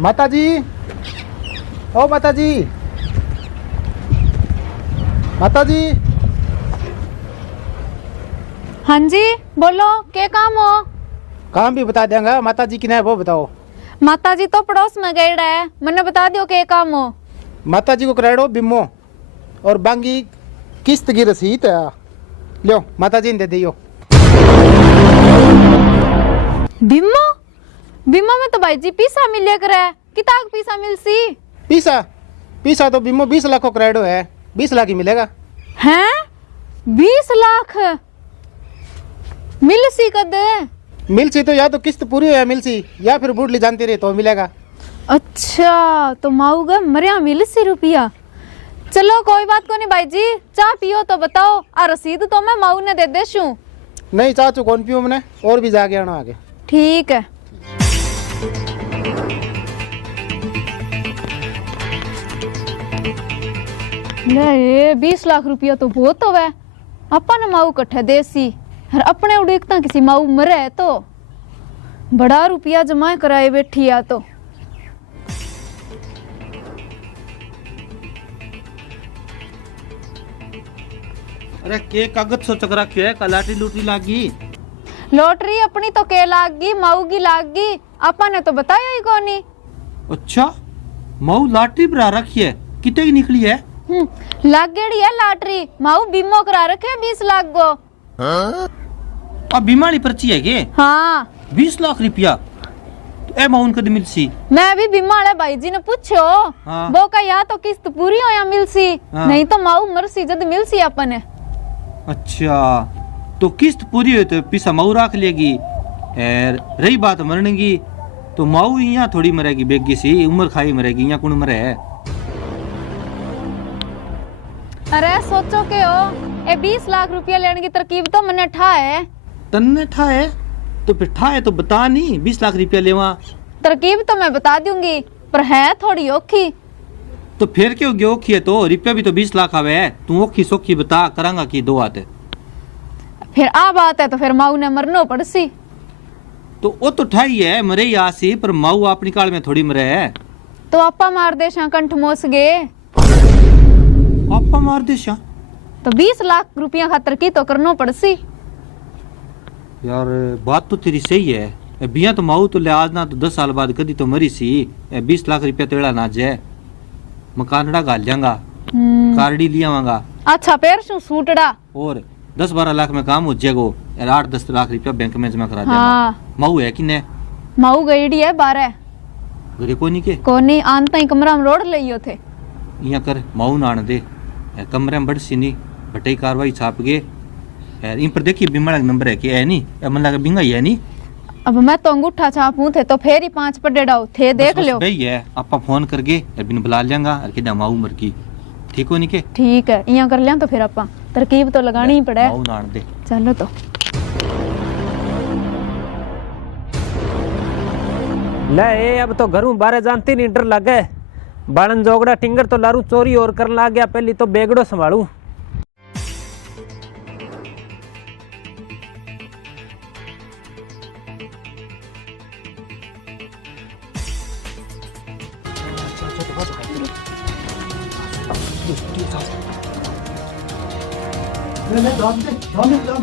माता जी, ओ माता जी, माता जी। हाँ जी, बोलो क्या काम हो। काम भी बता देंगे, माता जी की नहीं वो बताओ। माता जी तो पड़ोस में गए है, मैंने बता दियो क्या काम हो। माता जी को कराड़ो बिमो और बांगी किस्त की रसीद है, लो माता जी ने दे दियो। बिम्मो बिम्मो में तो भाई जी पीसा मिले करे, किताब पीसा मिलसी। पीसा पीसा तो बिमो 20 लाख को कराड़ो है, 20 लाख ही मिलेगा। हैं 20 लाख मिलसी कद। मिलसी तो या तो किस्त पूरी है मिलसी, या फिर बुढ़ली जानती रही तो मिलेगा। अच्छा तो माऊगा मरिया मिलसी रुपया। चलो कोई बात को नहीं भाई जी, चाय पियो तो बताओ, आ रसीद तो मैं माऊ ने दे देशू। नहीं चाचू कौन पियो मैंने, और भी जाके आना आगे। ठीक है। ले 20 लाख रुपया तो बहुत होवे, अपन माऊ कट्ठे देसी और अपने उड़ीकता किसी माऊ मरे तो बड़ा रुपया जमा कराए बैठी आ तो। अरे के कागज सो चकरा क्यों है, कलाटी लूटी लागी। लॉटरी अपनी तो के लागी, माऊ की लागी, अपन ने तो बताया ही कोनी। अच्छा मऊ लॉटरी भरा रखी है, कितने की निकली है। लागेड़ी है लॉटरी, माऊ बीमो करा रखे 20 लाख को। अब बीमारी पर्ची है के। हाँ 20 लाख रुपया तो ए मऊ कद मिलसी। मैं अभी बीमा वाले भाई जी ने पूछो। हाँ। वो का या तो किस्त पूरी हो या मिलसी। हाँ। नहीं तो माऊ मरसी जद मिलसी अपन ने। अच्छा तो किस्त पूरी हुई तो पैसा मऊ रख लेगी, और रही बात मरने की तो मऊ यहाँ थोड़ी मरेगी, बेगी सी उम्र खाई मरेगी, यहाँ कौन मरे है। अरे सोचो के हो, ए 20 लाख रुपया लेने की तरकीब तो मैंने ठा है। तन्ने ठा है तो फिर ठा है तो बता नहीं 20 लाख रुपया लेवा। तरकीब तो मैं बता दूंगी पर है थोड़ी औखी। तो फिर क्यों गयो ओखी है, तो रुपया भी तो 20 लाख आवे है, तू ओखी सोखी बता करांगा की दो आते। फिर आ बात है तो फिर माऊ ने मरनो पड़सी। तो वो तो ठाई है मरे ही आसी, पर माऊ अपनी काल में थोड़ी मरे है। तो आपा मार दे कंठ मोस गे। आपा मार दे शा। तो 20 लाख रुपया खातर की तो करनो पड़सी। यार बात तो तेरी सही है, बिया तो माऊ तो ले आज ना तो 10 साल बाद कदी तो मरी सी। 20 लाख रुपया तेड़ा ना जाए, मकानड़ा गाल जाऊंगा, कारडी लिया आवांगा। अच्छा पैर शू सूटड़ा और 10-12 लाख में काम हो जाएगा, और 8-10 लाख रुपया बैंक में जमा करा देगा। हाँ। माऊ है कि ने माऊ गईडी है 12 घरे को नहीं के कोनी आनता ही कमरा में रोड लियो थे। यहाँ कर माऊ ना आने दे, कमरे में बड़ सी नहीं बटाई कार्रवाई छाप गए। इन पर देखिए बीमार नंबर है कि है नहीं, मन लगा बिंगा ही है नहीं। अब मैं तो अंगूठा छापूं थे तो फेर ही 5 पडेड़ा थे, देख लियो। भाई है आपा फोन करके बिन बुला लेंगा और कि माऊ मर की, ठीक हो नहीं के। ठीक है इया कर लिया तो फिर आपा तरकीब तो लगानी ही पड़े। माऊ ना आने दे। चलो तो ले ए अब तो घरों बारे जानती नहीं डर लगे, बालन जोगड़ा टिंगर तो लारू चोरी और करने लग गया, पहली तो बेगड़ो संभालू।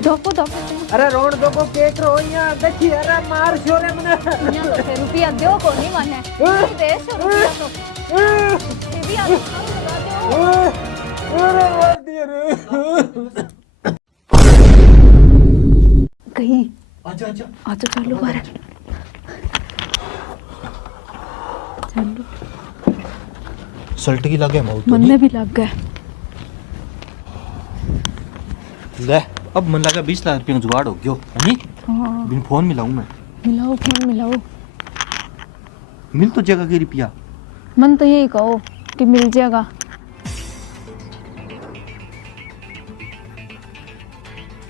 धोको धोको अरे रोड दो को केक रो यहाँ देखी, अरे मार छोरे मने। इया तो फिर रुपया दो को नहीं माने दे सो रुपया तो ये भी आ दो। अरे मार दिया रे। कहीं आजा आजा आजा चलो बाहर चलो। सल्ट की लगे माऊ तो मन भी लग गया। ले अब मन लगा 20 लाख रुपया जुगाड़ हो गयो है। हाँ बिन फोन मिलाऊं मैं, मिलाओ फोन मिलाओ। मिल तो जगह की रुपया। मन तो यही कहो कि मिल जाएगा।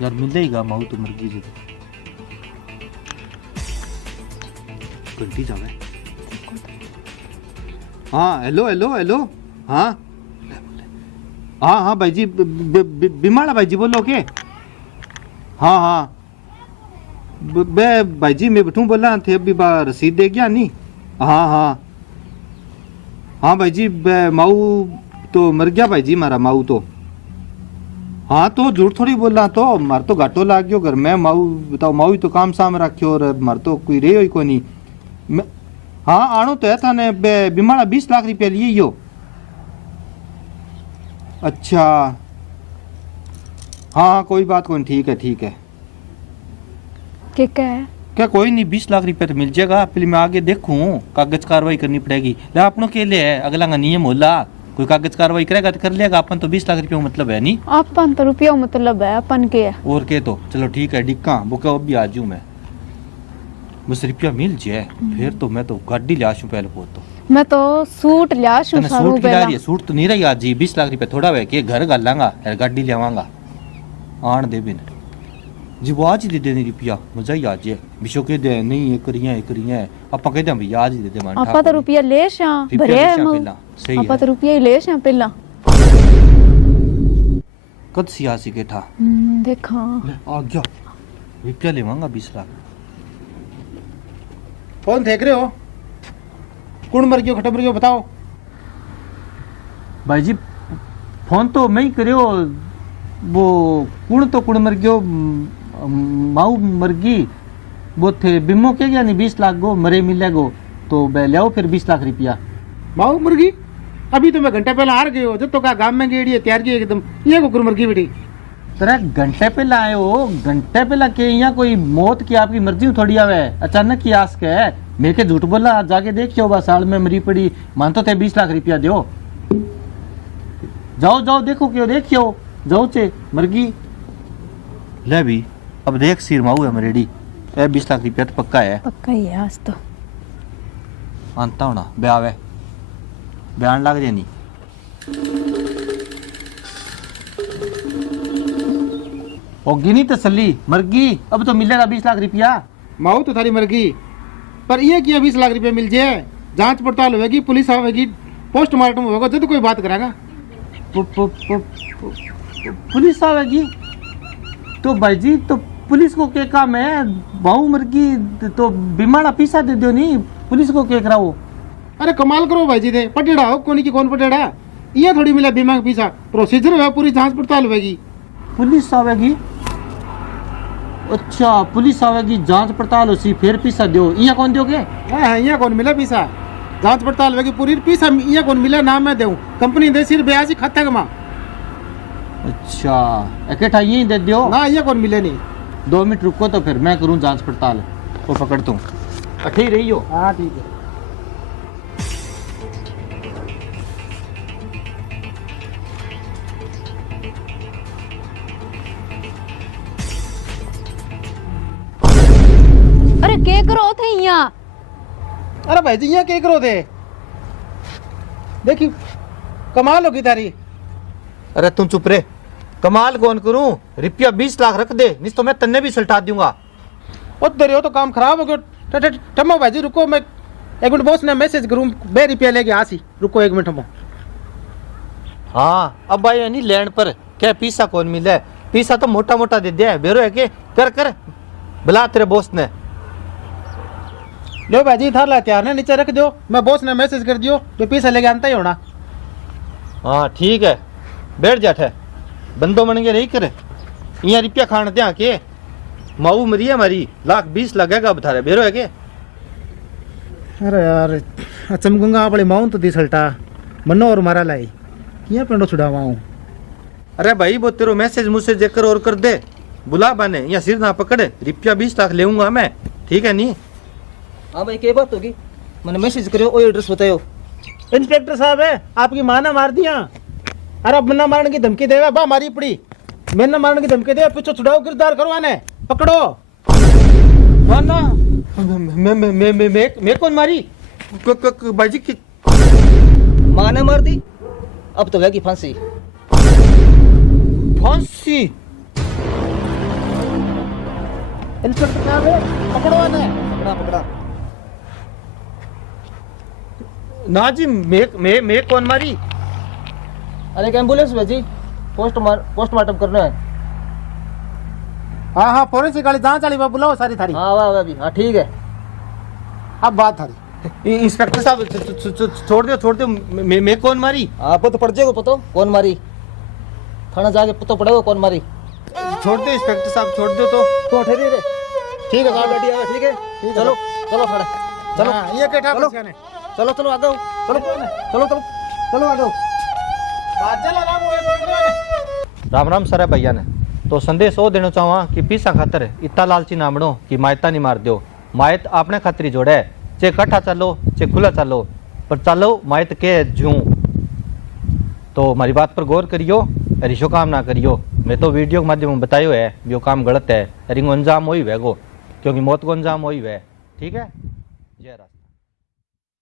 यार मिलेगा माऊ तो मर गई जी। घंटी जावे। हाँ हेलो हेलो हेलो। हाँ हाँ हाँ भाई जी, बीमाड़ा भाई जी बोलो के। हाँ हाँ भाई जी मैं बैठूं बोला थे अभी बार रसीद दे गया नहीं। हाँ हाँ हाँ भाई जी माऊ तो मर गया भाई जी, मारा माऊ तो। हाँ तो झूठ थोड़ी बोला, तो मार तो घाटो लाग गयो घर में। माऊ बताओ, माऊ तो काम साम रखियो और मार तो कोई रहे ही कोनी। हाँ आनो तो है थाने बिमाड़ा 20 लाख रुपया लिए यो। अच्छा हाँ कोई बात कोई, ठीक है ठीक है। क्या है? क्या कोई नहीं, 20 लाख रुपया तो मिल जाएगा। पहले मैं आगे देखूं, कागज कार्रवाई करनी पड़ेगी। अपनों के लिए है, अगला का नियम होला, कोई कागज कार्रवाई करेगा तो कर लेगा। अपन तो 20 लाख रुपया मतलब है नहीं, अपन तो रुपया मतलब है अपन के है। और के तो चलो ठीक है डिक्का बुका अभी आ जाऊं मैं, बस रुपया मिल जाए फिर तो मैं तो गाड़ी ले आशू पहले बहुत। तो मैं तो सूट लिया शू सारू सूट पहला। की सूट तो नहीं रही आज जी। 20 लाख रुपया थोड़ा है कि घर गालांगा गाड़ी ले आवांगा आन दे बिन जी। वो आज ही दे देनी रुपया, मजा ही आज है। विशो के दे नहीं ये करिया है आपा कह दे भैया आज ही दे दे मान। आपा तो रुपया ले शा भरे सही आपा है। तो रुपया ही ले शा पहला। कद सियासी के था देखा आ गया रुपया लेवांगा 20 लाख। फोन देख रहे हो? कौन मर गयो खटम गयो बताओ। भाई जी फोन तो मैं ही करियो, वो कुण तो कुण मर गयो, माऊ मर गई। वो थे बिमो के गया नहीं 20 लाख गो मरे मिलेगो तो बे ले आओ फिर 20 लाख रुपया। माऊ मुर्गी अभी तो मैं घंटे पहले हार गए हो, जब तो का गांव में गेड़ी है तैयार की एकदम ये को मुर्गी बेटी। तेरा घंटे पहले आए हो, घंटे पहले के यहाँ कोई मौत की आपकी मर्जी थोड़ी आवे, अचानक की आस के है। मैं के झूठ बोला, जाके देखियो बस साल में मरी पड़ी मानतो थे 20 लाख रुपया दो। जाओ जाओ देखो क्यों देखियो जाओ चे मरगी ले भी। अब देख सिर माऊ है मेरेडी 20 लाख रुपया तो पक्का है, पक्का ही है आज तो। आंता होना ब्याह है बयान लग जानी। होगी नहीं तसल्ली मरगी, अब तो मिलेगा 20 लाख रुपया। माऊ तो थारी मरगी पर ये किया 20 लाख रुपया मिल जाए, जांच पड़ताल होगी, पुलिस आवेगी, पोस्टमार्टम होगा तो कोई बात करेगा। पुलिस आवेगी तो भाई जी तो पुलिस को क्या काम है? बहु मरगी तो बिमाड़ा पीसा दे दो नहीं, पुलिस को क्या कराओ? अरे कमाल करो भाई जी थे पटेड़ा हो कोनी की कौन पटेड़ा, ये थोड़ी मिला बीमा का पीसा, प्रोसीजर है पूरी जांच पड़ताल होगी। पुलिस आवेगी? अच्छा पुलिस आवेगी जांच पड़ताल होसी फिर पीसा दो, यहाँ कौन दोगे? यहाँ कौन मिला पीसा, जांच पड़ताल होगी पूरी, पीसा यहाँ कौन मिला नाम मैं दूं, कंपनी दे सिर्फ ब्याज ही खाता कमा। अच्छा इकट्ठा यही दे दो ना, ये कौन मिले नहीं। 2 मिनट रुको तो फिर मैं करूँ जांच पड़ताल, वो पकड़ता हूँ। ठीक रही हो? हाँ ठीक है। अरे के करो थे यहाँ? अरे भाई जी यहाँ क्या करो थे, देखी कमाल होगी तारी। अरे तुम चुप रे, कमाल कौन करूं? रुपया 20 लाख रख दे नहीं तो मैं तन्ने भी सल्टा दूंगा। ओ तेरे हो तो काम खराब हो गया। ठमो भाई जी रुको, मैं 1 मिनट बॉस ने मैसेज करूं, 2 रुपया लेके आसी, रुको 1 मिनट ठमो। हाँ अब भाई नहीं लैंड पर क्या पीसा कौन मिले, पीसा तो मोटा मोटा दे दिया बेरो है के कर कर बुला तेरे बॉस ने। लो भाई जी थार ला तैयार ने नीचे रख दो, मैं बॉस ने मैसेज कर दियो जो पैसा लेके आता ही होना। हाँ ठीक है बैठ जाट है बंदो बन के नहीं करे, यहाँ रुपया खान दिया के माऊ मरी है हमारी, लाख 20 लगेगा बता रहे बेरो है के। अरे यार चमकूंगा अपने माउंट तो दी सल्टा मनो और मारा लाई किया पेंडो छुड़ावा हूँ। अरे भाई वो तेरो मैसेज मुझसे जेकर और कर दे, बुला बने यहाँ सिर ना पकड़े, रुपया 20 लाख लेऊंगा मैं, ठीक है नहीं? हाँ भाई क्या बात होगी, मैंने मैसेज करो और एड्रेस बताओ। इंस्पेक्टर साहब है आपकी माँ ने मार दिया। अरे अब मन्ना मारने की धमकी देगा बा मारी पड़ी, मैंने मारने की धमकी दे, पीछे छुड़ाओ गिरफ्तार करो आने पकड़ो। माना मैं कौन मारी? भाई जी की माँ ने मार दी, अब तो गया फांसी। फांसी? इंस्पेक्टर साहब है पकड़ो आने। पकड़ा पकड़ा। ना जी मैं कौन मारी? अरे एक एम्बुलेंस भेजी, पोस्टमार्टम करना है। हाँ हाँ फोरेंसिक वाली जांच वाली बुलाओ सारी थारी। हाँ वाह वाह भी, हाँ ठीक है। अब बात थारी इंस्पेक्टर साहब छोड़ दो मैं कौन मारी आपको तो पड़ जाएगा पता कौन मारी थाना जाके पता पड़ेगा कौन मारी छोड़ दो इंस्पेक्टर साहब छोड़ दो तो ठहरी रे ठीक है साहब गाड़ी आ ठीक है चलो चलो खड़ा चलो हाँ, ये कैठा चलो। बच्चा ने चलो चलो आ जाओ चलो चलो चलो चलो आ जाओ बात चला राम हुए पकड़ने वाले। राम राम सर भैया ने तो संदेश वो देना चाहवा कि पीसा खातर इतना लालची ना बनो कि मायता नहीं मार दो मायत आपने खातिर जोड़े चे कट्ठा चलो चे खुला चलो पर चलो मायत के जूं तो हमारी बात पर गौर करियो रिशो काम ना करियो मैं तो वीडियो के माध्यम में बतायो है यो काम गलत है रिंगो अंजाम वही है गो क्योंकि मौत को अंजाम वही है ठीक है जय राम।